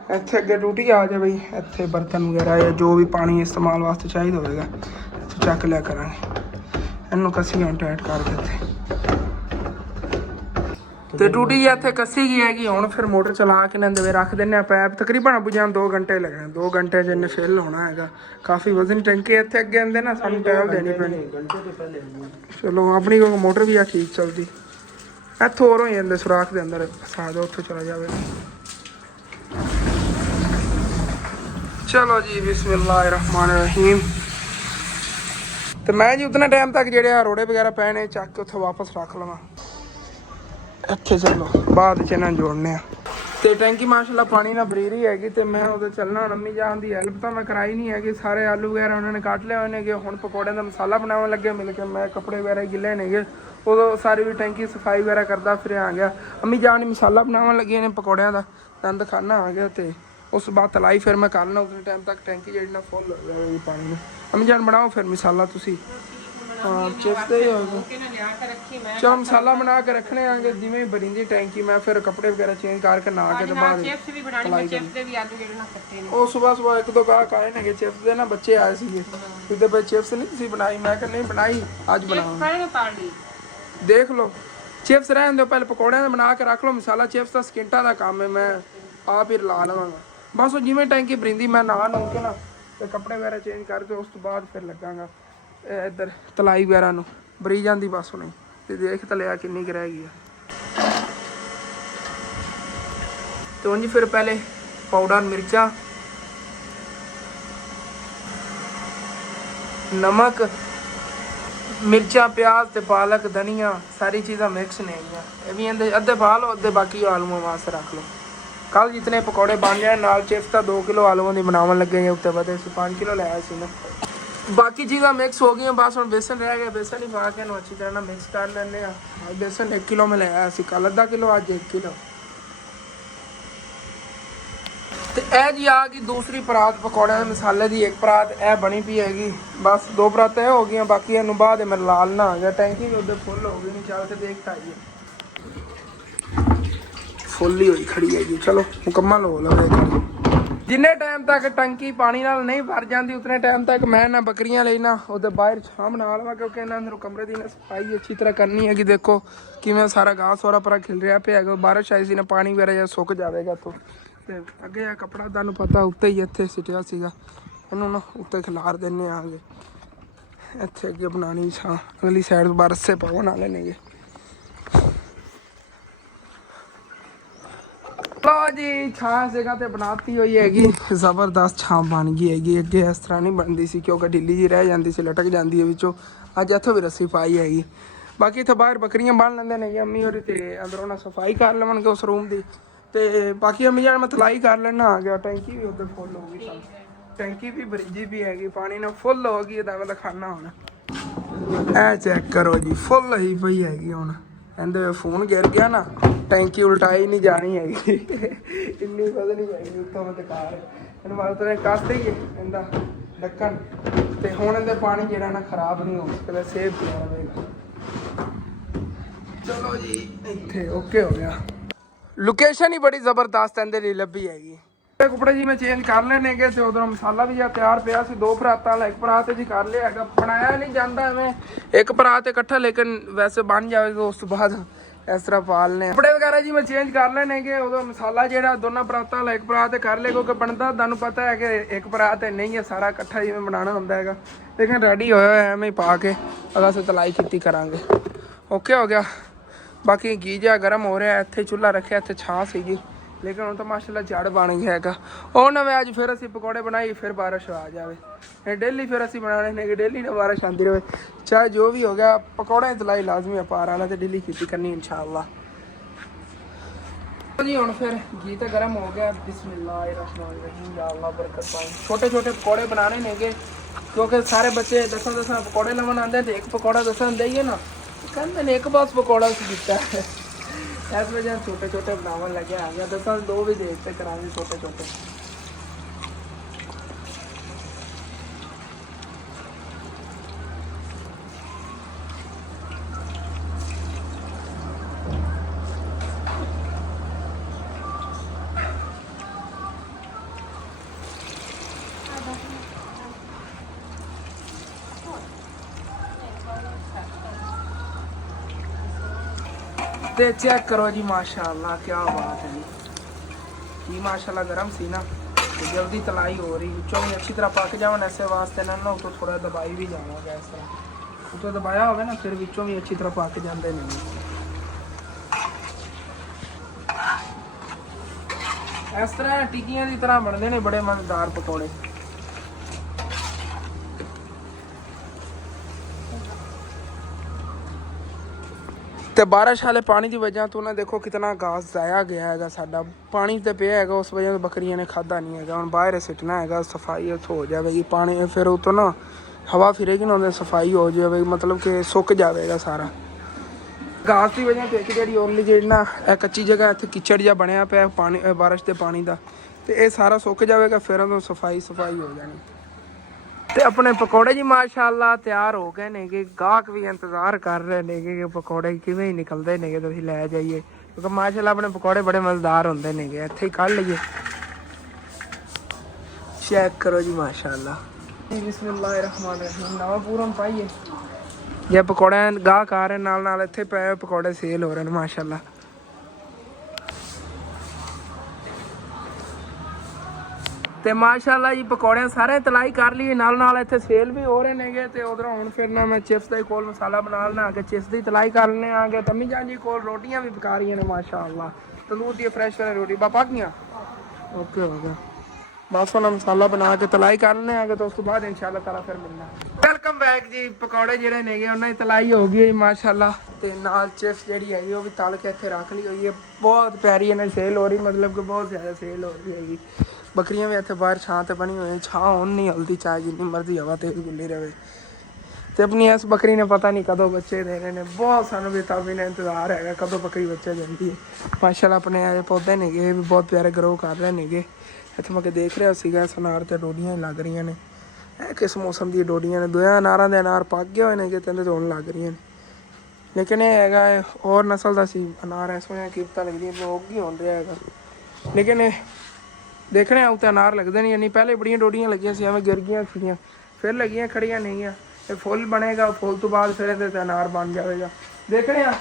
ਇੱਥੇ ਅੱਗੇ ਟੂਟੀ ਆ ਜਾ ਬਈ, ਇੱਥੇ ਬਰਤਨ ਵਗੈਰਾ ਜਾਂ ਜੋ ਵੀ ਪਾਣੀ ਇਸਤੇਮਾਲ ਵਾਸਤੇ ਚਾਹੀਦਾ ਹੋਵੇਗਾ ਇੱਥੇ ਚੱਕ ਲਿਆ ਕਰਾਂਗੇ। ਇਹਨੂੰ ਕਸੀਆਂ ਟਾਈਟ ਕਰਕੇ ਇੱਥੇ ਤੇ ਟੂਟੀ ਜੀ ਇੱਥੇ ਕੱਸੀ ਗਈ ਹੈਗੀ। ਹੁਣ ਫਿਰ ਮੋਟਰ ਚਲਾ ਕੇ ਨੰਦੇ ਵੇ ਰੱਖ ਦਿੰਨੇ ਆ ਪੈਪ। ਤਕਰੀਬਨ ਬੁਝਾਉਣ 2 ਘੰਟੇ ਲੱਗਣੇ। 2 ਘੰਟੇ ਚ ਇਹਨੇ ਫਿਲ ਹੋਣਾ ਹੈਗਾ। ਕਾਫੀ ਵਜ਼ਨ ਟੈਂਕੀ ਇੱਥੇ ਅੱਗੇ ਆਂਦੇ ਨਾ, ਸਾਨੂੰ ਟਾਈਮ ਦੇਣੀ ਪੈਣੀ। ਘੰਟੇ ਤੋਂ ਪਹਿਲੇ ਚਲੋ ਆਪਣੀ ਕੋਈ ਮੋਟਰ ਵੀ ਆ ਠੀਕ ਚੱਲਦੀ। ਇੱਥੋਂ ਹੋਰ ਹੋ ਜਾਂਦੇ ਸੁਰਾਖ ਦੇ ਅੰਦਰ ਫਸਾ ਦਿਓ, ਉੱਥੋਂ ਚਲਾ ਜਾਵੇ। ਚਲੋ ਜੀ ਬਿਸਮਿल्लाहिर्रहमानिर्रहीम। ਤੇ ਮੈਂ ਜੀ ਉਤਨਾ ਟਾਈਮ ਤੱਕ ਜਿਹੜੇ ਆ ਰੋੜੇ ਵਗੈਰਾ ਪਏ ਨੇ ਚੱਕ ਕੇ ਉੱਥੇ ਵਾਪਸ ਰੱਖ ਲਵਾਂ। ਇੱਥੇ ਚਲੋ ਬਾਅਦ ਚ ਇਹਨਾਂ ਜੋੜਨੇ ਆ। ਤੇ ਟੈਂਕੀ ਮਾਸ਼ਾਅੱਲਾ ਪਾਣੀ ਨਾਲ ਬਰੀਰੀ ਹੈਗੀ। ਤੇ ਮੈਂ ਉਹਦੇ ਚੱਲਣਾ ਅੰਮੀ ਜਾਨ ਦੀ ਹੈਲਪ ਤਾਂ ਮੈਂ ਕਰਾਈ ਨਹੀਂ ਹੈਗੀ। ਸਾਰੇ ਆਲੂ ਵਗੈਰਾ ਉਹਨਾਂ ਨੇ ਕੱਟ ਲਿਆ ਹੋਏ ਨੇਗੇ। ਹੁਣ ਪਕੌੜਿਆਂ ਦਾ ਮਸਾਲਾ ਬਣਾਉਣ ਲੱਗੇ ਮਿਲ ਕੇ। ਮੈਂ ਕੱਪੜੇ ਵਗੈਰਾ ਗਿੱਲੇ ਨੇਗੇ। ਉਦੋਂ ਸਾਰੀ ਵੀ ਟੈਂਕੀ ਸਫਾਈ ਵਗੈਰਾ ਕਰਦਾ ਫਿਰ ਆ ਗਿਆ। ਅੰਮੀ ਜਾਨ ਨੇ ਮਸਾਲਾ ਬਣਾਉਣ ਲੱਗੇ ਨੇ ਪਕੌੜਿਆਂ ਦਾ। ਦੰਦ ਖਾਨਾ ਆ ਗਿਆ ਤੇ ਉਸ ਤੋਂ ਬਾਅਦ ਤਲਾਈ ਫਿਰ ਮੈਂ ਕਰ ਲੈਣਾ। ਉਸ ਟਾਈਮ ਤੱਕ ਟੈਂਕੀ ਜਿਹੜੀ ਨਾ ਫੁੱਲ ਹੋ ਜਾਵੇਗੀ ਪਾਣੀ ਨੂੰ। ਅੰਮੀ ਜਾਨ ਬਣਾਓ ਫਿਰ ਮਸਾਲਾ ਤੁਸੀਂ। ਹਾਂ ਚਿਪਸ ਦੇ ਹੀ ਹੋਏਗਾ। ਚਲੋ ਮਸਾਲਾ ਬਣਾ ਕੇ ਰੱਖਣੇ ਆਂਗੇ ਜਿਵੇਂ ਬਰੀਂਦੀ ਟੈਂਕੀ। ਮੈਂ ਫਿਰ ਕੱਪੜੇ ਵਗੈਰਾ ਚੇਂਜ ਕਰਕੇ ਨਾ ਕੇ ਤੇ ਬਾਅਦ ਚਿਪਸ ਵੀ ਬਣਾਣੀ ਹੈ। ਚਿਪਸ ਦੇ ਵੀ ਆਲੂ ਜਿਹੜੇ ਨਾ ਕੱਟੇ ਨੇ। ਉਹ ਸਵੇਰ 1-2 ਗਾਹਕ ਆਏ ਨੇਗੇ ਚਿਪਸ ਦੇ ਨਾ, ਬੱਚੇ ਆਏ ਸੀਗੇ। ਕਿਤੇ ਬਈ ਚਿਪਸ ਨਹੀਂ ਤੁਸੀਂ ਬਣਾਈ? ਮੈਂ ਕਿਹਾ ਨਹੀਂ ਬਣਾਈ, ਅੱਜ ਬਣਾਵਾਂਗੇ। ਦੇਖ ਲਓ ਚਿਪਸ ਰਹਿਣ ਦਿਓ, ਪਹਿਲੇ ਪਕੌੜਿਆਂ ਦਾ ਬਣਾ ਕੇ ਰੱਖ ਲਓ ਮਸਾਲਾ। ਚਿਪਸ ਦਾ ਸਕਿੰਟਾਂ ਦਾ ਕੰਮ ਹੈ, ਮੈਂ ਆਪ ਹੀ ਲਾ ਲਵਾਂਗਾ। ਬਸ ਉਹ ਜਿਵੇਂ ਟੈਂਕੀ ਬਰਿੰਦੀ ਮੈਂ ਨਹਾ ਨੂ ਕੇ ਨਾ ਤੇ ਕੱਪੜੇ ਵਗੈਰਾ ਚੇਂਜ ਕਰਕੇ ਉਸ ਤੋਂ ਬਾਅਦ ਫਿਰ ਲੱਗਾਂਗਾ ਇੱਧਰ ਤਲਾਈ ਵਗੈਰਾ ਨੂੰ। ਬਰੀ ਜਾਂਦੀ ਬਸ ਹੁਣੇ। ਤੇ ਦੇਖ ਤਲਿਆ ਕਿੰਨੀ ਕੁ ਰਹਿ ਗਈ ਆ। ਤੇ ਉਂਝ ਫਿਰ ਪਹਿਲੇ ਪਾਊਡਰ ਮਿਰਚਾਂ, ਨਮਕ, ਮਿਰਚਾਂ, ਪਿਆਜ਼ ਤੇ ਪਾਲਕ, ਧਨੀਆ सारी चीज़ा मिक्स ने ये भी अद्धे पा लो, अद्धे बाकी आलूओं वास्ते रख लो। कल जितने पकौड़े बन जाए नाल चिप्स तो 2 किलो आलूओं की बनावन लगे हैं। उत्ते बदे 5 किलो लाया सी ना। बाकी चीज़ा मिक्स हो गई। बस हम बेसन रह गया, बेसन ही पा के अच्छी तरह मिक्स कर लेने। बेसन 1 किलो में लाया सी, कल अद्धा किलो, अज 1 किलो। ਤੇ ਇਹ ਜੀ ਆ ਗਈ ਦੂਸਰੀ ਪਰਾਤ ਪਕੌੜਿਆਂ ਦੇ ਮਸਾਲੇ ਦੀ। ਇੱਕ ਪਰਾਤ ਇਹ ਬਣੀ ਪਈ ਹੈਗੀ। ਬਸ 2 ਪਰਾਤਾਂ ਇਹ ਹੋ ਗਈਆਂ, ਬਾਕੀ ਇਹਨੂੰ ਬਾਅਦ ਮੇਰੇ ਲਾਲ ਨਾ ਆ ਗਿਆ। ਟੈਂਕੀ ਵੀ ਉਹਦੇ ਫੁੱਲ ਹੋ ਗਈ। ਨਹੀਂ ਚੱਲ ਕੇ ਦੇਖ ਤਾਂ ਆਈਏ, ਫੁੱਲ ਹੀ ਹੋਈ ਖੜੀ ਹੈਗੀ। ਚਲੋ ਮੁਕੰਮਲ ਹੋ ਲਵੇ। ਜਿੰਨੇ ਟਾਈਮ ਤੱਕ ਟੰਕੀ ਪਾਣੀ ਨਾਲ ਨਹੀਂ ਭਰ ਜਾਂਦੀ ਉਤਨੇ ਟਾਈਮ ਤੱਕ ਮੈਂ ਨਾ ਬੱਕਰੀਆਂ ਲਈ ਨਾ ਉਹਦੇ ਬਾਹਰ ਛਾਂ ਬਣਾ ਲਵਾਂ, ਕਿਉਂਕਿ ਇਹਨਾਂ ਅੰਦਰ ਕਮਰੇ ਦੀ ਨਾ ਸਫਾਈ ਅੱਛੀ ਤਰ੍ਹਾਂ ਕਰਨੀ ਹੈਗੀ। ਦੇਖੋ ਕਿਵੇਂ ਸਾਰਾ ਘਾਸ ਹੋਰਾ ਪਰਾ ਖਿਲ ਰਿਹਾ ਪਿਆ ਹੈਗਾ। ਬਾਰਿਸ਼ ਆਈ ਸੀ ਨਾ, ਪਾਣੀ ਵਗੈਰਾ ਜਿਹਾ ਸੁੱਕ ਜਾਵੇਗਾ। ਤੋਂ ਤੇ ਅੱਗੇ ਆ ਕੱਪੜਾ ਤੁਹਾਨੂੰ ਪਤਾ ਉੱਤੇ ਹੀ ਇੱਥੇ ਸਿੱਟਿਆ ਸੀਗਾ, ਇਹਨੂੰ ਨਾ ਉੱਤੇ ਖਿਲਾਰ ਦਿੰਨੇ ਆਗੇ। ਇੱਥੇ ਅੱਗੇ ਬਣਾਉਣੀ ਛਾਂ, ਅਗਲੀ ਸਾਈਡ ਤੋਂ ਰੱਸੇ ਪਾਉਣ ਵਾਲੇ ਨੇਗੇ। ਲਓ ਜੀ ਛਾਂ ਜਗ੍ਹਾ ਤੇ ਬਣਾਤੀ ਹੋਈ ਹੈਗੀ। ਜ਼ਬਰਦਸਤ ਛਾਂ ਬਣ ਗਈ ਹੈਗੀ। ਅੱਗੇ ਇਸ ਤਰ੍ਹਾਂ ਨਹੀਂ ਬਣਦੀ ਸੀ ਕਿਉਂਕਿ ਢਿੱਲੀ ਜੀ ਰਹਿ ਜਾਂਦੀ ਸੀ, ਲਟਕ ਜਾਂਦੀ ਹੈ ਵਿੱਚੋਂ। ਅੱਜ ਇੱਥੋਂ ਵੀ ਰੱਸੀ ਪਾਈ ਹੈਗੀ। ਬਾਕੀ ਇੱਥੇ ਬਾਹਰ ਬੱਕਰੀਆਂ ਬੰਨ ਲੈਂਦੇ ਨੇ ਅੰਮੀ ਹੋਰੀ, ਤੇ ਅੰਦਰੋਂ ਨਾ ਸਫਾਈ ਕਰ ਲਵਣਗੇ ਉਸ ਰੂਮ ਦੀ। ਤੇ ਬਾਕੀ ਅੰਮੀ ਜਾਨ ਮੈਂ ਤਲਾਈ ਕਰ ਲੈਣਾ ਆ ਗਿਆ। ਟੈਂਕੀ ਵੀ ਉੱਧਰ ਫੁੱਲ ਹੋ ਗਈ। ਟੈਂਕੀ ਵੀ ਬਰੀਜੀ ਵੀ ਹੈਗੀ, ਪਾਣੀ ਨਾਲ ਫੁੱਲ ਹੋ ਗਈ। ਇਹਦਾ ਮੈਂ ਦਿਖਾਣਾ ਹੁਣ। ਇਹ ਚੈੱਕ ਕਰੋ ਜੀ, ਫੁੱਲ ਹੀ ਪਈ ਹੈਗੀ। ਹੁਣ ਇਹਦੇ ਫੋਨ ਗਿਰ ਗਿਆ ਨਾ, ਟੈਂਕੀ ਉਲਟਾਈ ਨਹੀਂ ਜਾਣੀ ਹੈਗੀ। ਇੰਨੀ ਵਧਣੀ ਹੈਗੀ ਉੱਤੋਂ ਮੈਂ ਕਾਰ। ਇਹਨੂੰ ਮਾਰ ਤੋਂ ਕੱਸ ਹੀ ਇਹਦਾ ਢੱਕਣ। ਤੇ ਹੁਣ ਇਹਦੇ ਪਾਣੀ ਜਿਹੜਾ ਨਾ ਖਰਾਬ ਨਹੀਂ ਹੋ ਸਕਦਾ, ਸੇਫ ਪਿਆ ਰਹੇਗਾ। ਚਲੋ ਜੀ ਇੱਥੇ ਓਕੇ ਹੋ ਗਿਆ। ਲੋਕੇਸ਼ਨ ਹੀ ਬੜੀ ਜ਼ਬਰਦਸਤ ਇਹਦੇ ਲਈ ਲੱਭੀ ਹੈਗੀ। ਕੱਪੜੇ ਜੀ ਮੈਂ ਚੇਂਜ ਕਰ ਲੈਣੇ ਗੇ। ਤੇ ਉਧਰੋਂ ਮਸਾਲਾ ਵੀ ਜਿਆ ਤਿਆਰ ਪਿਆ ਸੀ। 2 ਪਰਾਤਾਂ ਵਾਲਾ, 1 ਪਰਾਤ ਜੀ ਕਰ ਲਿਆ ਹੈਗਾ। ਬਣਾਇਆ ਨਹੀਂ ਜਾਂਦਾ ਐਵੇਂ 1 ਪਰਾਤ ਇਕੱਠਾ, ਲੇਕਿਨ ਵੈਸੇ ਬਣ ਜਾਵੇਗਾ। ਉਸ ਤੋਂ ਬਾਅਦ ਇਸ ਤਰ੍ਹਾਂ ਪਾਲਨੇ ਕੱਪੜੇ ਵਗੈਰਾ ਜੀ ਮੈਂ ਚੇਂਜ ਕਰ ਲੈਣੇ ਗੇ। ਉਦੋਂ ਮਸਾਲਾ ਜਿਹੜਾ ਦੋਨਾਂ ਪਰਾਤਾਂ ਵਾਲਾ 1 ਪਰਾਤ ਕਰ ਲੈ, ਕਿਉਂਕਿ ਬਣਦਾ ਤੁਹਾਨੂੰ ਪਤਾ ਹੈ ਕਿ 1 ਪਰਾਤ ਨਹੀਂ ਹੈ, ਸਾਰਾ ਇਕੱਠਾ ਜਿਵੇਂ ਬਣਾਉਣਾ ਹੁੰਦਾ ਹੈਗਾ। ਲੇਕਿਨ ਰੈਡੀ ਹੋਇਆ ਹੋਇਆ ਐਵੇਂ ਹੀ ਪਾ ਕੇ ਅਗਾਂ ਸੇ ਤਲਾਈ ਕੀਤੀ ਕਰਾਂਗੇ। ਓਕੇ ਹੋ ਗਿਆ। ਬਾਕੀ ਘੀ ਜਿਹਾ ਗਰਮ ਹੋ ਰਿਹਾ। ਇੱਥੇ ਚੁੱਲ੍ਹਾ ਰੱਖਿਆ, ਇੱਥੇ ਛਾਂ ਸੀਗੀ, ਲੇਕਿਨ ਹੁਣ ਤਾਂ ਮਾਸ਼ਾਅੱਲਾ ਝੜ ਬਣ ਗਿਆ ਹੈਗਾ। ਉਹ ਨਵੇਂ ਅੱਜ ਫਿਰ ਅਸੀਂ ਪਕੌੜੇ ਬਣਾਈ, ਫਿਰ ਬਾਰਿਸ਼ ਆ ਜਾਵੇ। ਇਹ ਡੇਲੀ ਫਿਰ ਅਸੀਂ ਬਣਾਉਣੇ ਨੇ ਕਿ ਡੇਲੀ ਨਾ ਬਾਰਿਸ਼ ਆਉਂਦੀ ਰਹੇ। ਚਾਹੇ ਜੋ ਵੀ ਹੋ ਗਿਆ, ਪਕੌੜੇ ਤਲਾਈ ਲਾਜ਼ਮੀ ਆਪਾਂ ਰਾਣਾ ਤੇ ਡੇਲੀ ਕੀਤੀ ਕਰਨੀ ਇਨਸ਼ਾਅੱਲਾ। ਜੀ ਹੁਣ ਫਿਰ ਘੀ ਤਾਂ ਗਰਮ ਹੋ ਗਿਆ। ਬਿਸਮਿल्लाहिर्रहमानिर्रहीम, या अल्लाह बरकत पाए। छोटे छोटे पकौड़े बनाने नेगे, क्योंकि सारे बच्चे 10 पकौड़े लवन आते हैं। तो 1 पकौड़ा 10 देइए ना, कहते हैं 1 बस पकौड़ा दिता है। इस वजह छोटे छोटे बनावन लगे आ गया। 10 2 भी देखते कराएंगे छोटे छोटे। ਤੇ ਚੈੱਕ ਕਰੋ ਜੀ ਮਾਸ਼ਾਅੱਲਾ ਕੀ ਬਾਤ ਹੈ ਜੀ ਮਾਸ਼ਾਅੱਲਾ ਗਰਮ ਸੀ ना तो जल्दी तलाई हो रही ਵਿੱਚੋਂ भी अच्छी तरह पक जाओ ऐसे वास्ते ना तो थोड़ा दबाई भी जाना गैस तरह तो दबाया होगा ना फिर ਵਿੱਚੋਂ भी अच्छी तरह पक जाते नहीं इस तरह टिक्कियां की तरह बनते हैं बड़े मजेदार पकौड़े ਤੇ ਬਾਰਿਸ਼ ਵਾਲੇ ਪਾਣੀ ਦੀ ਵਜ੍ਹਾ ਤੋਂ ਨਾ ਦੇਖੋ ਕਿਤਨਾ ਗਾਸ ਜ਼ਾਇਆ ਗਿਆ ਹੈਗਾ ਸਾਡਾ ਪਾਣੀ ਤੇ ਪਿਆ ਹੈਗਾ ਉਸ ਵਜ੍ਹਾ ਤੋਂ ਬੱਕਰੀਆਂ ਨੇ ਖਾਦਾ ਨਹੀਂ ਹੈਗਾ ਹੁਣ ਬਾਹਰ ਸਿੱਟਣਾ ਹੈਗਾ ਸਫਾਈ ਹੋ ਜਾਵੇਗੀ ਪਾਣੀ ਫਿਰ ਉਹ ਤੋਂ ਨਾ ਹਵਾ ਫਿਰੇਗੀ ਨਾ ਉਹਦੇ ਸਫਾਈ ਹੋ ਜਾਵੇਗੀ ਮਤਲਬ ਕਿ ਸੁੱਕ ਜਾਵੇਗਾ ਸਾਰਾ ਗਾਸ ਦੀ ਵਜ੍ਹਾ ਤੋਂ ਇੱਕ ਜਿਹੜੀ ਓਰਲੀ ਜਿਹੜੀ ਨਾ ਇਹ ਕੱਚੀ ਜਗ੍ਹਾ ਇੱਥੇ ਕਿਚੜ ਜਿਹਾ ਬਣਿਆ ਪਿਆ ਪਾਣੀ ਬਾਰਿਸ਼ ਦੇ ਪਾਣੀ ਦਾ ਤੇ ਇਹ ਸਾਰਾ ਸੁੱਕ ਜਾਵੇਗਾ ਫਿਰ ਉਹਨੂੰ ਸਫਾਈ ਹੋ ਜਾਣੀ ਤੇ ਆਪਣੇ ਪਕੌੜੇ ਜੀ ਮਾਸ਼ਾਅੱਲਾ ਤਿਆਰ ਹੋ ਗਏ ਨੇਗੇ ਗਾਹਕ ਵੀ ਇੰਤਜ਼ਾਰ ਕਰ ਰਹੇ ਨੇਗੇ ਕਿ ਪਕੌੜੇ ਕਿਵੇਂ ਨਿਕਲਦੇ ਨੇਗੇ ਤੁਸੀਂ ਲੈ ਜਾਈਏ ਕਿਉਂਕਿ ਮਾਸ਼ਾਅੱਲਾ ਆਪਣੇ ਪਕੌੜੇ ਬੜੇ ਮਜ਼ੇਦਾਰ ਹੁੰਦੇ ਨੇਗੇ ਇੱਥੇ ਹੀ ਕੱਢ ਲਈਏ ਚੈੱਕ ਕਰੋ ਜੀ ਮਾਸ਼ਾਅੱਲਾ ਬਿਸਮਿल्लाहिर्रहमानिर्रहीम ਨਵਾਂ ਪੂਰਨ ਪਾਈਏ ਜੇ ਪਕੌੜੇ ਗਾਹਕ ਆ ਰਹੇ ਨਾਲ ਇੱਥੇ ਪਏ ਪਕੌੜੇ ਸੇਲ ਹੋ ਰਹੇ ਨੇ ਮਾਸ਼ਾਅੱਲਾ ਤੇ ਮਾਸ਼ਾਅੱਲਾ ਜੀ ਪਕੌੜੇ ਸਾਰੇ ਤਲਾਈ ਕਰ ਲਈ ਨਾਲ ਇੱਥੇ ਸੇਲ ਵੀ ਹੋ ਰਹੇ ਨੇਗੇ ਤੇ ਉਧਰੋਂ ਹੁਣ ਫਿਰ ਨਾ ਮੈਂ ਚਿਪਸ ਦੇ ਕੋਲ ਮਸਾਲਾ ਬਣਾ ਲੈਣਾ ਕਿ ਚਿਪਸ ਦੀ ਤਲਾਈ ਕਰ ਲੈਣੇ ਆਗੇ ਤੰਮੀ ਜਾਨ ਜੀ ਕੋਲ ਰੋਟੀਆਂ ਵੀ ਪਕਾ ਰਹੀਆਂ ਨੇ ਮਾਸ਼ਾਅੱਲਾ ਤੰਦੂਰ ਦੀ ਫਰੈਸ਼ ਵਾਲੀ ਰੋਟੀ ਬਾਪਾ ਕੀਆਂ ਓਕੇ ਹੋ ਗਿਆ ਬਸ ਹੁਣ ਮਸਾਲਾ ਬਣਾ ਕੇ ਤਲਾਈ ਕਰ ਲੈਣੇ ਆਗੇ ਤਾਂ ਉਸ ਤੋਂ ਬਾਅਦ ਇਨਸ਼ਾਅੱਲਾ ਤਾਲਾ ਫਿਰ ਮਿਲਣਾ ਵੈਲਕਮ ਬੈਕ ਜੀ ਪਕੌੜੇ ਜਿਹੜੇ ਨੇਗੇ ਉਹਨਾਂ ਦੀ ਤਲਾਈ ਹੋ ਗਈ ਮਾਸ਼ਾਅੱਲਾ ਤੇ ਨਾਲ ਚਿਪਸ ਜਿਹੜੀ ਹੈਗੀ ਉਹ ਵੀ ਤਲ ਕੇ ਇੱਥੇ ਰੱਖ ਲਈ ਹੋਈ ਹੈ ਬਹੁਤ ਪਿਆਰੀ ਇਹਨਾਂ ਦੀ ਸੇਲ ਹੋ ਰਹੀ ਮਤਲਬ ਕਿ ਬਹੁਤ ਜ਼ਿਆਦਾ ਸੇਲ ਹੋ ਰਹੀ ਹੈਗੀ ਬੱਕਰੀਆਂ ਵੀ ਇੱਥੇ ਬਾਹਰ ਛਾਂ ਤੇ ਬਣੀ ਹੋਈ ਛਾਂ ਹੁਣ ਨਹੀਂ ਹਲਦੀ ਚਾਹੇ ਜਿੰਨੀ ਮਰਜ਼ੀ ਹਵਾ ਤੇਜ਼ ਗੁੱਲੀ ਰਹੇ ਤੇ ਆਪਣੀ ਇਸ ਬੱਕਰੀ ਨੇ ਪਤਾ ਨਹੀਂ ਕਦੋਂ ਬੱਚੇ ਦੇਣੇ ਨੇ ਬਹੁਤ ਸਾਨੂੰ ਬੇਤਾਬੀ ਨੇ ਇੰਤਜ਼ਾਰ ਹੈਗਾ ਕਦੋਂ ਬੱਕਰੀ ਬੱਚੇ ਦਿੰਦੀ ਹੈ ਮਾਸ਼ਾਅੱਲਾ ਆਪਣੇ ਆਏ ਪੌਦੇ ਨੇਗੇ ਵੀ ਬਹੁਤ ਪਿਆਰੇ ਗਰੋ ਕਰ ਰਹੇ ਨੇਗੇ ਇੱਥੇ ਮੈਂ ਕਿ ਦੇਖ ਰਿਹਾ ਸੀਗਾ ਅਨਾਰ ਤੇ ਡੋਡੀਆਂ ਲੱਗ ਰਹੀਆਂ ਨੇ ਇਹ ਕਿਸ ਮੌਸਮ ਦੀਆਂ ਡੋਡੀਆਂ ਨੇ ਦੋਆਂ ਅਨਾਰਾਂ ਦੇ ਅਨਾਰ ਪੱਕ ਗਏ ਹੋਏ ਨੇਗੇ ਤੇ ਹੋਣ ਲੱਗ ਰਹੀਆਂ ਨੇ ਲੇਕਿਨ ਇਹ ਹੈਗਾ ਹੋਰ ਨਸਲ ਦਾ ਸੀ ਅਨਾਰ ਇਸ ਵੇਲੇ ਕੀਮਤਾਂ ਲੱਗਦੀਆਂ ਲੋਕ ਹੀ ਹੋਣ ਰਿਹਾ ਹੈਗਾ ਲੇਕਿਨ ਇਹ ਦੇਖਣੇ ਆਉ ਤਾਂ ਅਨਾਰ ਲੱਗਦੇ ਨਹੀਂ ਇੰਨੀ ਪਹਿਲੇ ਬੜੀਆਂ ਡੋਡੀਆਂ ਲੱਗੀਆਂ ਸੀ ਐਵੇਂ ਗਿਰ ਗਈਆਂ ਸੀਗੀਆਂ ਫਿਰ ਲੱਗੀਆਂ ਖੜੀਆਂ ਨਹੀਂ ਆ ਇਹ ਫੁੱਲ ਬਣੇਗਾ ਫੁੱਲ ਤੋਂ ਬਾਅਦ ਫਿਰ ਇਹਦੇ ਤੇ ਅਨਾਰ ਬਣ ਜਾਵੇਗਾ ਦੇਖਣੇ ਆ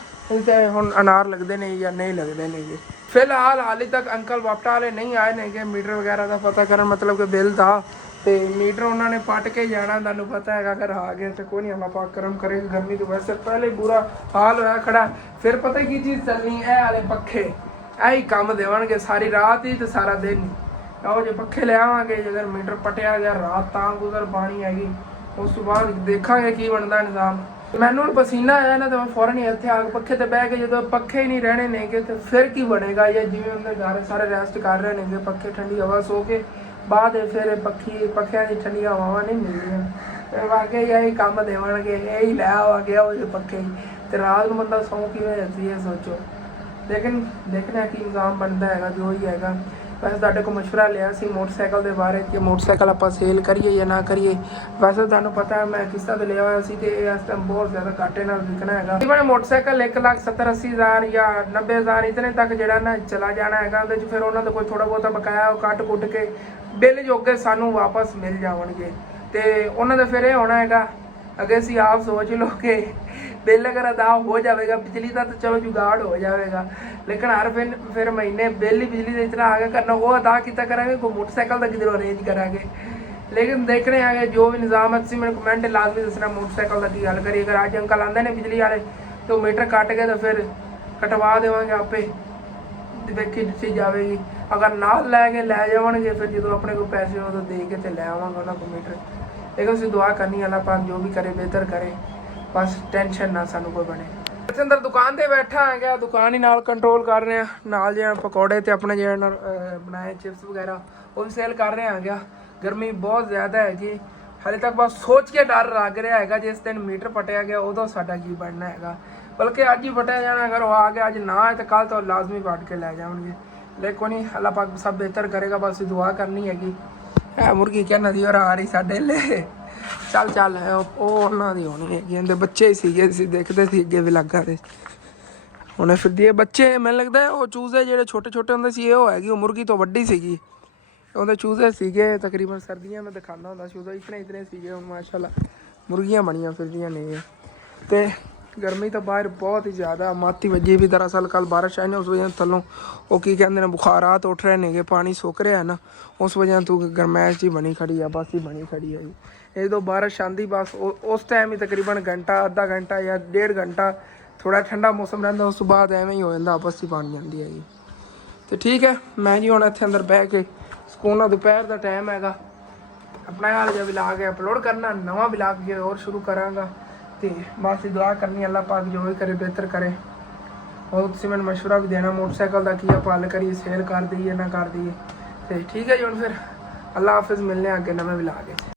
ਤੇ ਹੁਣ ਅਨਾਰ ਲੱਗਦੇ ਨੇ ਜਾਂ ਨਹੀਂ ਲੱਗਦੇ ਨੇਗੇ ਫਿਲਹਾਲ ਹਾਲੇ ਤੱਕ ਅੰਕਲ ਵਾਪਟਾ ਵਾਲੇ ਨਹੀਂ ਆਏ ਨੇਗੇ ਮੀਟਰ ਵਗੈਰਾ ਦਾ ਪਤਾ ਕਰਨ ਮਤਲਬ ਕਿ ਬਿੱਲ ਦਾ ਤੇ ਮੀਟਰ ਉਹਨਾਂ ਨੇ ਪੱਟ ਕੇ ਜਾਣਾ ਤੁਹਾਨੂੰ ਪਤਾ ਹੈਗਾ ਅਗਰ ਆ ਗਏ ਤੇ ਕੋਈ ਨਹੀਂ ਅੱਲਾਹ ਪਾਕ ਕਰਮ ਕਰੇਗਾ ਗਰਮੀ ਤੋਂ ਵੈਸੇ ਪਹਿਲੇ ਬੁਰਾ ਹਾਲ ਹੋਇਆ ਖੜਾ ਫਿਰ ਪਤਾ ਕੀ ਚੀਜ਼ ਚੱਲਣੀ ਇਹ ਵਾਲੇ ਪੱਖੇ ਇਹੀ ਕੰਮ ਦੇਵਣਗੇ ਸਾਰੀ ਰਾਤ ਹੀ ਤੇ ਸਾਰਾ ਦਿਨ ਆਓ ਜੇ ਪੱਖੇ ਲੈ ਆਵਾਂਗੇ ਜੇਕਰ ਮੀਟਰ ਪਟਿਆ ਗਿਆ ਰਾਤ ਤਾਂ ਗੁਜ਼ਰ ਪਾਣੀ ਹੈਗੀ ਉਸ ਤੋਂ ਬਾਅਦ ਦੇਖਾਂਗੇ ਕੀ ਬਣਦਾ ਨਿਜ਼ਾਮ ਮੈਨੂੰ ਪਸੀਨਾ ਆਇਆ ਨਾ ਤਾਂ ਮੈਂ ਫੌਰਨ ਹੀ ਇੱਥੇ ਆ ਕੇ ਪੱਖੇ ਤੇ ਬਹਿ ਕੇ ਜਦੋਂ ਪੱਖੇ ਹੀ ਨਹੀਂ ਰਹਿਣੇ ਨੇਗੇ ਤੇ ਫਿਰ ਕੀ ਬਣੇਗਾ ਜਾਂ ਜਿਵੇਂ ਉਹਦੇ ਘਰ ਸਾਰੇ ਰੈਸਟ ਕਰ ਰਹੇ ਨੇਗੇ ਪੱਖੇ ਠੰਡੀ ਹਵਾ ਸੋ ਕੇ ਬਾਅਦ ਫਿਰ ਪੱਖਿਆਂ ਦੀ ਠੰਡੀ ਹਵਾਵਾਂ ਨਹੀਂ ਮਿਲਦੀਆਂ ਤੇ ਵਾਕਈ ਇਹੀ ਕੰਮ ਦੇਵਣਗੇ ਇਹੀ ਲੈ ਆਵਾਂਗੇ ਉਹ ਜੇ ਪੱਖੇ ਤੇ ਰਾਤ ਨੂੰ ਬੰਦਾ ਸੌਂ ਕਿਵੇਂ ਜਾਂਦੀ ਹੈ ਸੋਚੋ ਲੇਕਿਨ ਦੇਖਣਾ ਕੀ ਨਿਜ਼ਾਮ ਬਣਦਾ ਹੈਗਾ ਜੋ ਹੀ ਹੈਗਾ ਵੈਸੇ ਤੁਹਾਡੇ ਕੋਲ ਮਸ਼ਵਰਾ ਲਿਆ ਸੀ ਮੋਟਰਸਾਈਕਲ ਦੇ ਬਾਰੇ ਕਿ ਮੋਟਰਸਾਈਕਲ ਆਪਾਂ ਸੇਲ ਕਰੀਏ ਜਾਂ ਨਾ ਕਰੀਏ ਵੈਸੇ ਤੁਹਾਨੂੰ ਪਤਾ ਮੈਂ ਕਿਸ਼ਤਾਂ ਤੇ ਲਿਆ ਹੋਇਆ ਸੀ ਤੇ ਇਹ ਇਸ ਟਾਈਮ ਬਹੁਤ ਜ਼ਿਆਦਾ ਘਾਟੇ ਨਾਲ ਵਿਕਣਾ ਹੈਗਾ ਜਿਵੇਂ ਮੋਟਰਸਾਈਕਲ 1,70,80,000 ਜਾਂ 90,000 ਇਤਨੇ ਤੱਕ ਜਿਹੜਾ ਨਾ ਚਲਾ ਜਾਣਾ ਹੈਗਾ ਉਹਦੇ 'ਚ ਫਿਰ ਉਹਨਾਂ ਦਾ ਕੋਈ ਥੋੜਾ ਬਹੁਤਾ ਬਕਾਇਆ ਉਹ ਕੱਟ ਕੁੱਟ ਕੇ ਬਿੱਲ ਜੋਗੇ ਸਾਨੂੰ ਵਾਪਸ ਮਿਲ ਜਾਵਣਗੇ ਤੇ ਉਹਨਾਂ ਦਾ ਫਿਰ ਇਹ ਹੋਣਾ ਹੈਗਾ ਅਗੇ ਅਸੀਂ ਆਪ ਸੋਚ ਲਓ ਕਿ ਬਿੱਲ ਅਗਰ ਅਦਾ ਹੋ ਜਾਵੇਗਾ ਬਿਜਲੀ ਦਾ ਤਾਂ ਚਲੋ ਜੁਗਾੜ ਹੋ ਜਾਵੇਗਾ ਲੇਕਿਨ ਹਰ ਫਿਰ ਮਹੀਨੇ ਬਿੱਲ ਹੀ ਬਿਜਲੀ ਦਾ ਇਤਨਾ ਆਗਾ ਕਰਨਾ ਉਹ ਅਦਾ ਕੀਤਾ ਕਰਾਂਗੇ ਕੋਈ ਮੋਟਰਸਾਈਕਲ ਦਾ ਕਿਧਰੋਂ ਅਰੇਂਜ ਕਰਾਂਗੇ ਲੇਕਿਨ ਦੇਖਣੇ ਆਗੇ ਜੋ ਵੀ ਨਿਜ਼ਾਮ ਹੈ ਤੁਸੀਂ ਮੈਨੂੰ ਕਮੈਂਟ ਲਾਜ਼ਮੀ ਦੱਸਣਾ ਮੋਟਰਸਾਈਕਲ ਦਾ ਕੀ ਗੱਲ ਕਰੀਏ ਅਗਰ ਅੱਜ ਅੰਕਲ ਆਉਂਦੇ ਨੇ ਬਿਜਲੀ ਵਾਲੇ ਤਾਂ ਮੀਟਰ ਕੱਟ ਗਏ ਤਾਂ ਫਿਰ ਕਟਵਾ ਦੇਵਾਂਗੇ ਆਪੇ ਵੇਖੀ ਦਿੱਤੀ ਜਾਵੇਗੀ ਅਗਰ ਨਾਲ ਲੈ ਕੇ ਲੈ ਜਾਵਣਗੇ ਫਿਰ ਜਦੋਂ ਆਪਣੇ ਕੋਲ ਪੈਸੇ ਉਦੋਂ ਦੇ ਕੇ ਤੇ ਲੈ ਆਵਾਂਗੇ ਉਹਨਾਂ ਕੋਲ ਮੀਟਰ ਲੇਕਿਨ ਅਸੀਂ ਦੁਆ ਕਰਨੀ ਅੱਲਾਹ ਪਾਕ ਜੋ ਵੀ ਕਰੇ ਬਿਹਤਰ ਕਰੇ ਬਸ ਟੈਨਸ਼ਨ ਨਾ ਸਾਨੂੰ ਕੋਈ ਬਣੇ ਇੱਥੇ ਅੰਦਰ ਦੁਕਾਨ ਤੇ ਬੈਠਾ ਹੈਗਾ ਦੁਕਾਨ ਹੀ ਨਾਲ ਕੰਟਰੋਲ ਕਰ ਰਹੇ ਆ ਨਾਲ ਜਿਹੜਾ ਪਕੌੜੇ ਤੇ ਆਪਣੇ ਜਿਹੜਾ ਬਣਾਏ ਚਿਪਸ ਵਗੈਰਾ ਉਹ ਵੀ ਸੇਲ ਕਰ ਰਹੇ ਹੈਗਾ ਗਰਮੀ ਬਹੁਤ ਜ਼ਿਆਦਾ ਹੈਗੀ ਹਾਲੇ ਤੱਕ ਬਸ ਸੋਚ ਕੇ ਡਰ ਲੱਗ ਰਿਹਾ ਹੈਗਾ ਜਿਸ ਦਿਨ ਮੀਟਰ ਪਟਿਆ ਗਿਆ ਉਦੋਂ ਸਾਡਾ ਕੀ ਬਣਨਾ ਹੈਗਾ ਬਲਕਿ ਅੱਜ ਹੀ ਪਟਿਆ ਜਾਣਾ ਅਗਰ ਉਹ ਆ ਗਿਆ ਅੱਜ ਨਾ ਹੈ ਤਾਂ ਕੱਲ ਤੋਂ ਲਾਜ਼ਮੀ ਪਟ ਕੇ ਲੈ ਜਾਣਗੇ ਲੇਕਿਨ ਨਹੀਂ ਅੱਲਾਹ ਪਾਕ ਸਭ ਬਿਹਤਰ ਕਰੇਗਾ ਬਸ ਦੁਆ ਕਰਨੀ ਹੈਗੀ ਮੁਰਗੀ ਕਹਿੰਦਾ ਦੀ ਔਰ ਆ ਰਹੀ ਸਾਡੇ ਲੈ ਚੱਲ ਉਹ ਉਹਨਾਂ ਦੀ ਹੋਣੀ ਹੈਗੀ ਇਹਦੇ ਬੱਚੇ ਹੀ ਸੀਗੇ ਅਸੀਂ ਦੇਖਦੇ ਸੀ ਅੱਗੇ ਵੀ ਲੱਗਾ ਤੇ ਉਹਨੇ ਫਿਰਦੀ ਬੱਚੇ ਮੈਨੂੰ ਲੱਗਦਾ ਉਹ ਚੂਜ਼ੇ ਜਿਹੜੇ ਛੋਟੇ ਛੋਟੇ ਹੁੰਦੇ ਸੀ ਇਹ ਉਹ ਹੈਗੀ ਉਹ ਮੁਰਗੀ ਤੋਂ ਵੱਡੀ ਸੀਗੀ ਉਹਦੇ ਚੂਜ਼ੇ ਸੀਗੇ ਤਕਰੀਬਨ ਸਰਦੀਆਂ ਮੈਂ ਦਿਖਾਉਂਦਾ ਹੁੰਦਾ ਸੀ ਉਦੋਂ ਇਤਨੇ ਸੀਗੇ ਹੁਣ ਮਾਸ਼ਾਅੱਲਾ ਮੁਰਗੀਆਂ ਬਣੀਆਂ ਫਿਰਦੀਆਂ ਨੇ ਤੇ गर्मी तो बाहर बहुत ही ज़्यादा माती वजी भी। दरअसल कल बारिश आई ना, उस वजह थलों वो की कहते हैं बुखारात उठ रहे ने, पानी सुक रहा है ना, उस वजह तू गर्मैश जी बनी खड़ी है, बस ही बनी खड़ी है जी। ये तो बारिश आती बस उस टाइम ही तकरीबन घंटा आधा घंटा या 1.5 घंटा थोड़ा ठंडा मौसम रहता, उस बाद एवं ही हो जाता, बस ही बन जाती है जी। तो ठीक है, मैं जी हुण इत्थे अंदर बह के सुकून नाल दोपहर का टाइम हैगा, अपना हाल जिहा विलाग है अपलोड करना, नवा विलाग जो और शुरू करांगा। तो बस दुआ करनी अल्लाह पाक जो भी करे बेहतर करे। और तुसीं मैनूं मशवरा भी देना मोटरसाइकिल का की आप हल करिए, सेल कर दईए ना कर दईए। तो ठीक है जी, हुण फिर अल्लाह हाफिज़, मिलने अगे नवे विलाग।